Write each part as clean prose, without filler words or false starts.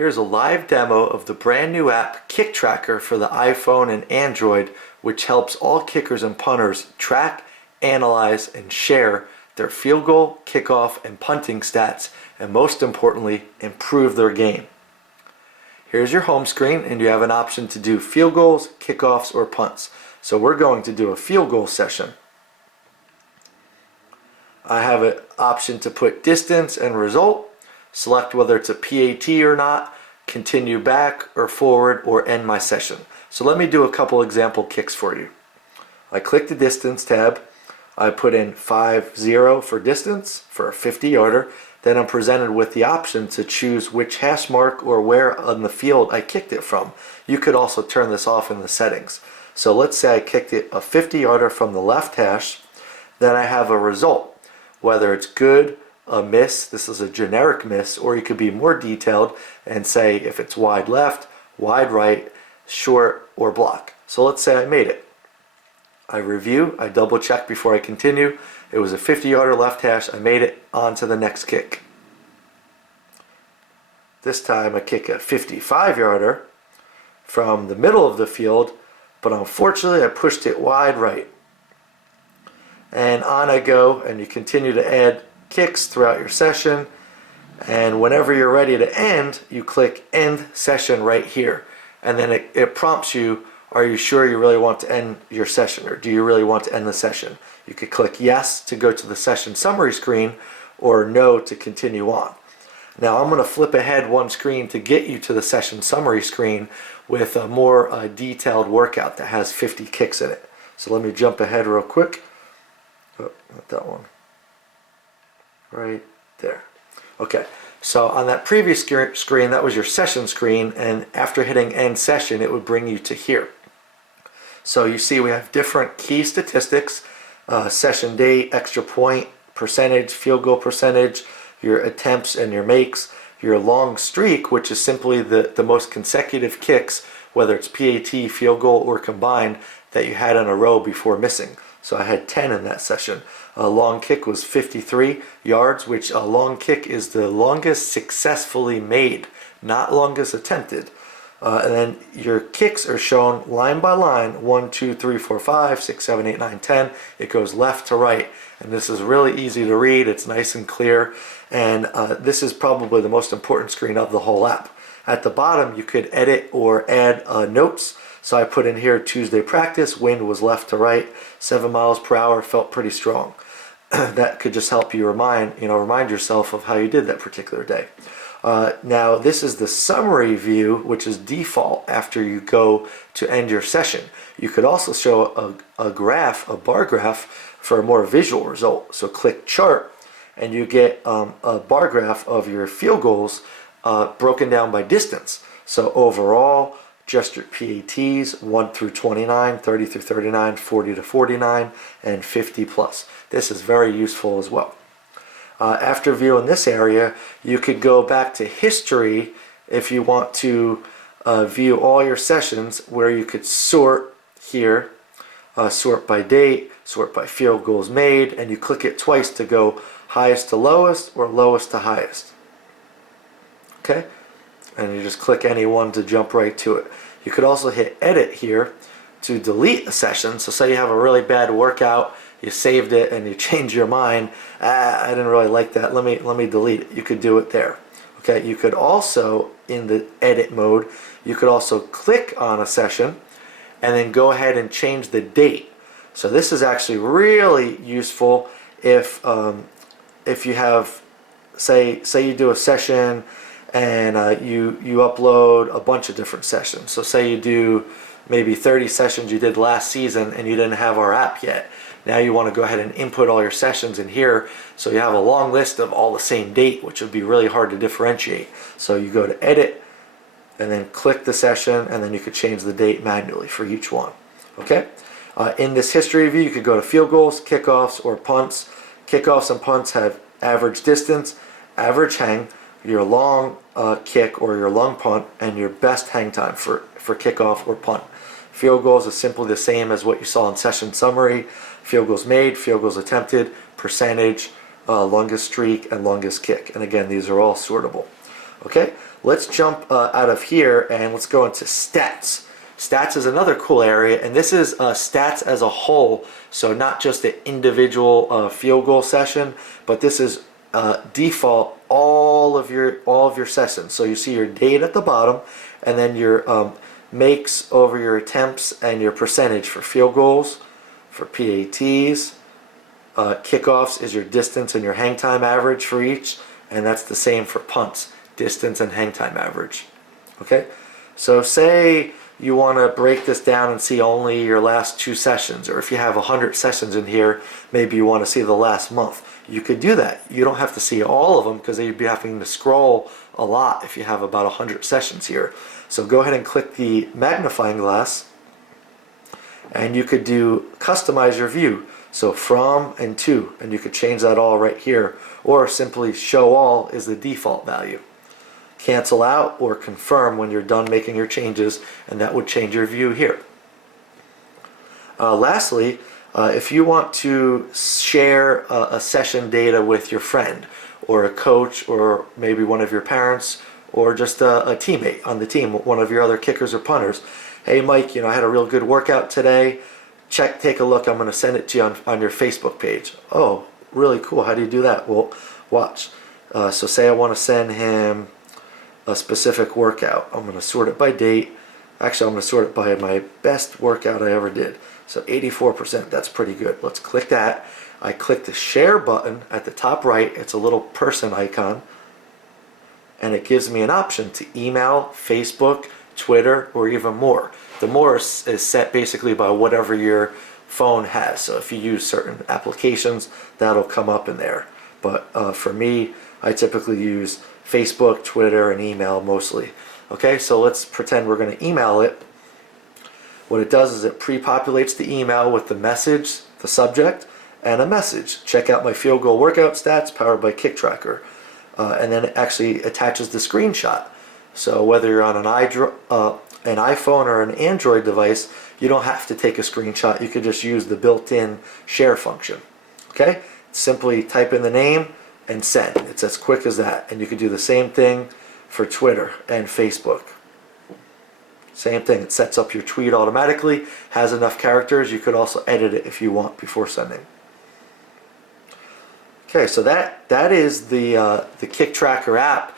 Here's a live demo of the brand new app Kick Tracker for the iPhone and Android, which helps all kickers and punters track, analyze, and share their field goal, kickoff, and punting stats, and most importantly, improve their game. Here's your home screen, and you have an option to do field goals, kickoffs, or punts. So we're going to do a field goal session. I have an option to put distance and result, select whether it's a PAT or not, continue back or forward, or end my session. So let me do a couple example kicks for you. I click the distance tab, I put in 5-0 for distance for a 50-yarder, then I'm presented with the option to choose which hash mark or where on the field I kicked it from. You could also turn this off in the settings. So let's say I kicked it a 50-yarder from the left hash, then I have a result, whether it's good, a miss, this is a generic miss, or you could be more detailed and say if it's wide left, wide right, short, or block. So let's say I made it. I review, I double check before I continue. It was a 50-yarder left hash, I made it, on to the next kick. This time I kick a 55-yarder from the middle of the field, but unfortunately I pushed it wide right. And on I go, and you continue to add kicks throughout your session, and whenever you're ready to end, you click end session right here, and then it prompts you, are you sure you really want to end your session, or do you really want to end the session? You could click yes to go to the session summary screen, or no to continue on. Now I'm going to flip ahead one screen to get you to the session summary screen with a more detailed workout that has 50 kicks in it. So let me jump ahead real quick. Oh, not that one. Right there. Okay, so on that previous screen, that was your session screen, and after hitting end session, it would bring you to here. So you see we have different key statistics, session date, extra point, percentage, field goal percentage, your attempts and your makes, your long streak, which is simply the most consecutive kicks, whether it's PAT, field goal, or combined, that you had in a row before missing. So I had 10 in that session. A long kick was 53 yards, which a long kick is the longest successfully made, not longest attempted. And then your kicks are shown line by line, 1, 2, 3, 4, 5, 6, 7, 8, 9, 10. It goes left to right. And this is really easy to read. It's nice and clear. And this is probably the most important screen of the whole app. At the bottom, you could edit or add notes. So I put in here Tuesday practice, wind was left to right, 7 miles per hour, felt pretty strong. That could just help you remind yourself of how you did that particular day. Now this is the summary view, which is default after you go to end your session. You could also show a graph, a bar graph, for a more visual result. So click chart, and you get a bar graph of your field goals broken down by distance. So overall, just your PATs, 1 through 29, 30 through 39, 40 to 49, and 50 plus. This is very useful as well. After viewing this area, you could go back to history if you want to view all your sessions, where you could sort here, sort by date, sort by field goals made, and you click it twice to go highest to lowest or lowest to highest. Okay? And you just click any one to jump right to it. You could also hit edit here to delete a session. So say you have a really bad workout, you saved it and you change your mind, I didn't really like that, let me delete it. You could do it there. Okay, you could also, in the edit mode, you could also click on a session and then go ahead and change the date. So this is actually really useful if you have, say you do a session and you upload a bunch of different sessions. So say you do maybe 30 sessions you did last season and you didn't have our app yet. Now you want to go ahead and input all your sessions in here, so you have a long list of all the same date, which would be really hard to differentiate. So you go to edit and then click the session, and then you could change the date manually for each one. Okay? In this history view, you could go to field goals, kickoffs, or punts. Kickoffs and punts have average distance, average hang, your long kick or your long punt, and your best hang time for kickoff or punt. Field goals is simply the same as what you saw in session summary. Field goals made, field goals attempted, percentage, longest streak, and longest kick. And again, these are all sortable. Okay, let's jump out of here and let's go into stats. Stats is another cool area, and this is stats as a whole, so not just the individual field goal session, but this is default all of your sessions. So you see your date at the bottom, and then your makes over your attempts and your percentage for field goals, for PATs. Kickoffs is your distance and your hang time average for each, and that's the same for punts, distance and hang time average. Okay, so say you want to break this down and see only your last 2 sessions, or if you have 100 sessions in here, maybe you want to see the last month. You could do that. You don't have to see all of them because you'd be having to scroll a lot if you have about 100 sessions here. So go ahead and click the magnifying glass, and you could customize your view. So from and to, and you could change that all right here, or simply show all is the default value. Cancel out or confirm when you're done making your changes, and that would change your view here. Lastly, if you want to share a session data with your friend or a coach or maybe one of your parents or just a teammate on the team, one of your other kickers or punters, hey Mike, I had a real good workout today. Take a look. I'm going to send it to you on your Facebook page. Oh, really cool. How do you do that? Well, watch. So say I want to send him a specific workout. I'm going to sort it by date. Actually, I'm going to sort it by my best workout I ever did. So 84%, that's pretty good. Let's click that. I click the share button at the top right. It's a little person icon. And it gives me an option to email, Facebook, Twitter, or even more. The more is set basically by whatever your phone has. So if you use certain applications, that'll come up in there. But for me, I typically use Facebook, Twitter, and email mostly. Okay, so let's pretend we're going to email it. What it does is it pre-populates the email with the message, the subject, and a message. Check out my field goal workout stats powered by Kick Tracker. And then it actually attaches the screenshot. So whether you're on an iPhone or an Android device, you don't have to take a screenshot. You could just use the built-in share function. Okay? Simply type in the name and send. It's as quick as that. And you can do the same thing for Twitter and Facebook. Same thing. It sets up your tweet automatically, has enough characters. You could also edit it if you want before sending. Okay, so that is the Kick Tracker app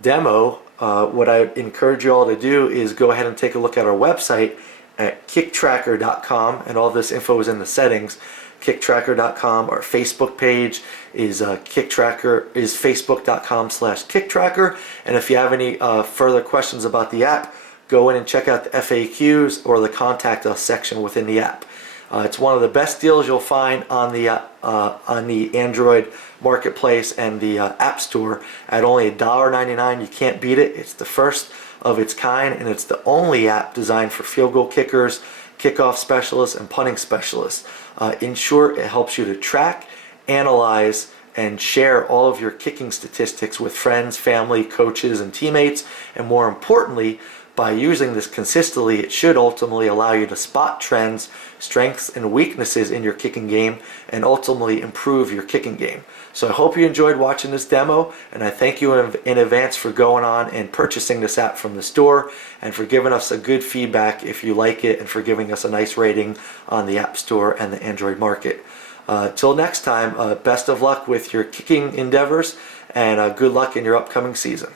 demo. What I encourage you all to do is go ahead and take a look at our website at kicktracker.com, and all this info is in the settings. Kicktracker.com. Our Facebook page is facebook.com/kicktracker. And if you have any further questions about the app, go in and check out the FAQs or the contact us section within the app. It's one of the best deals you'll find on the Android marketplace and the App Store at only $1.99. You can't beat it. It's the first of its kind, and it's the only app designed for field goal kickers, kickoff specialists, and punting specialists. In short, it helps you to track, analyze, and share all of your kicking statistics with friends, family, coaches, and teammates. And more importantly, by using this consistently, it should ultimately allow you to spot trends, strengths, and weaknesses in your kicking game, and ultimately improve your kicking game. So I hope you enjoyed watching this demo, and I thank you in advance for going on and purchasing this app from the store, and for giving us a good feedback if you like it, and for giving us a nice rating on the App Store and the Android market. Till next time, best of luck with your kicking endeavors, and good luck in your upcoming season.